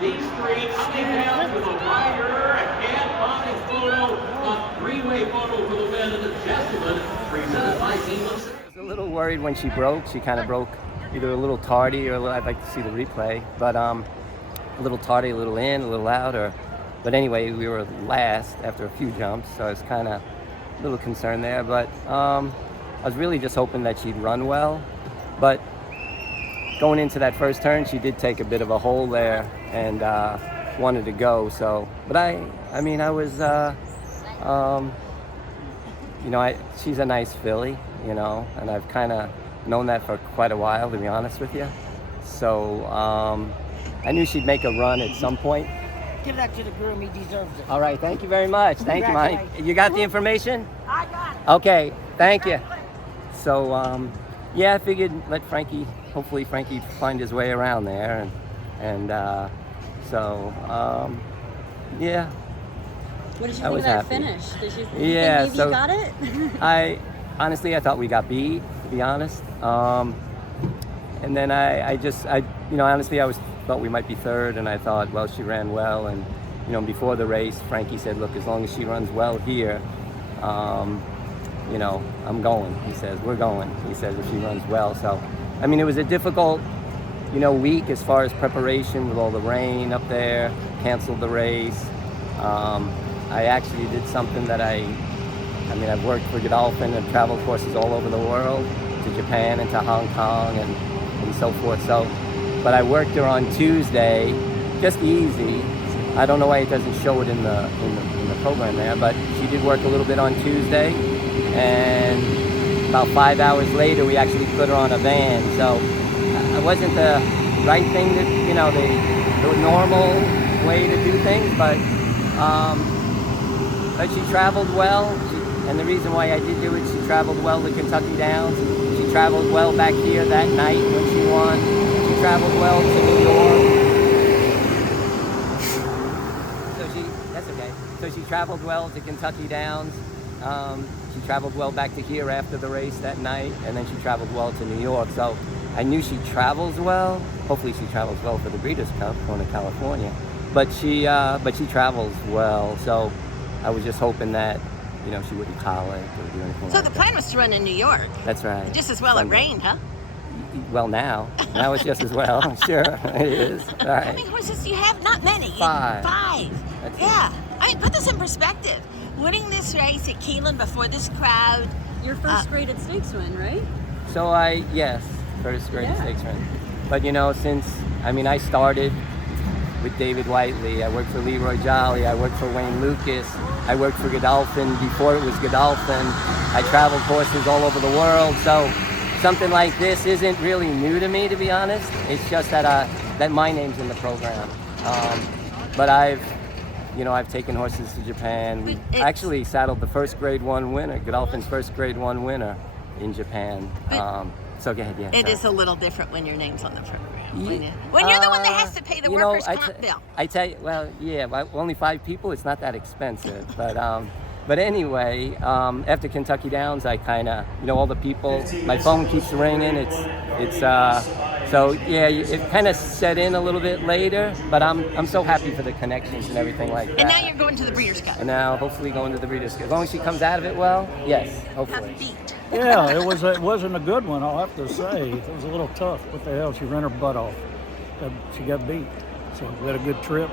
These three coming down to the wire and on a photo, a three-way photo for the win of the Jessamine, presented by Keeneland. I was a little worried when she broke. She kind of broke either a little tardy or I'd like to see the replay, but a little tardy, a little in, a little out. But anyway, we were last after a few jumps, so I was kind of a little concerned there. But I was really just hoping that she'd run well. But going into that first turn, she did take a bit of a hole there and wanted to go. So, but I mean, I was, you know, she's a nice filly, you know, and I've kind of known that for quite a while, to be honest with you. So I knew she'd make a run at some point. Give that to the groom, he deserves it. All right, thank you very much. Thank you, Mike. You got the information? I got it. Okay, thank you. So, yeah, I figured let Frankie, hopefully Frankie find his way around there. Yeah. What did you think of that finish? Did you think maybe you got it? I thought we got beat, to be honest. And then I thought we might be third, and I thought, well, she ran well, and you know, before the race, Frankie said, look, as long as she runs well here, you know, I'm going. He says, we're going. He says, if she runs well. So, I mean, it was a difficult, you know, week as far as preparation with all the rain up there. Canceled the race. I actually did something that I've worked for Godolphin and traveled courses all over the world, to Japan and to Hong Kong and so forth. So, but I worked her on Tuesday, just easy. I don't know why it doesn't show it in the program there, but she did work a little bit on Tuesday, and about 5 hours later, we actually put her on a van. So it wasn't the right thing to, you know, the normal way to do things, but she traveled well, and the reason why I did do it, she traveled well to Kentucky Downs. She traveled well back here that night when she won. She traveled well to New York. That's okay. So she traveled well to Kentucky Downs. She traveled well back to here after the race that night, and then she traveled well to New York. So I knew she travels well. Hopefully she travels well for the Breeders' Cup going to California. But she travels well. So I was just hoping that, you know, she wouldn't colic or do anything. So the plan was to run in New York. That's right. Just as well it rained, huh? Well, now it's just as well. Sure, it is. All right. How many horses do you have? Not many. Five. That's yeah. I mean, put this in perspective. Winning this race at Keeneland before this crowd. Your first graded stakes win, right? So first graded stakes win. But you know, I started with David Whiteley. I worked for Leroy Jolly. I worked for Wayne Lucas. I worked for Godolphin before it was Godolphin. I traveled horses all over the world. So something like this isn't really new to me, to be honest. It's just that my name's in the program. But I've taken horses to Japan. We actually saddled the first grade 1 winner, Godolphin's first grade 1 winner in Japan. So go ahead, yeah. It is a little different when your name's on the program. When you're the one that has to pay the workers' comp bill. I tell you, well, yeah, only 5 people. It's not that expensive, but anyway, after Kentucky Downs, I kind of, you know, all the people. My phone keeps ringing. So yeah, it kind of set in a little bit later, but I'm so happy for the connections and everything like that. And now you're going to the Breeders' Cup. And now hopefully going to the Breeders' Cup. As long as she comes out of it well, yes, hopefully. Yeah, it wasn't a good one, I'll have to say. It was a little tough. What the hell? She ran her butt off. She got beat. So we had a good trip.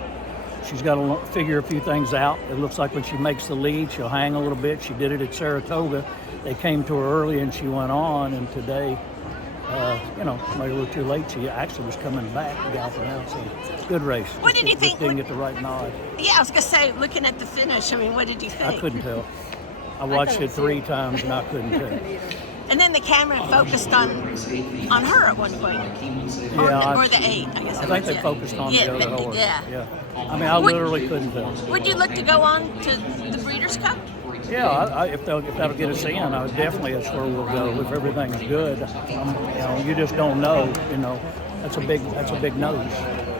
She's got to figure a few things out. It looks like when she makes the lead, she'll hang a little bit. She did it at Saratoga. They came to her early and she went on. And today, maybe a little too late. She actually was coming back to galloping out. So good race. What did you think? Just didn't get the right nod. Yeah, I was going to say, looking at the finish, what did you think? I couldn't tell. I watched it 3 times and I couldn't tell. And then the camera focused on her at one point. Yeah, Or the 8, I guess. I think they focused on the other horse. Yeah. I mean, I literally couldn't tell. Would you look to go on to the Breeders' Cup? Yeah, if that'll get us in, I definitely that's where we'll go if everything's good. You know, you just don't know. You know, that's a big nose.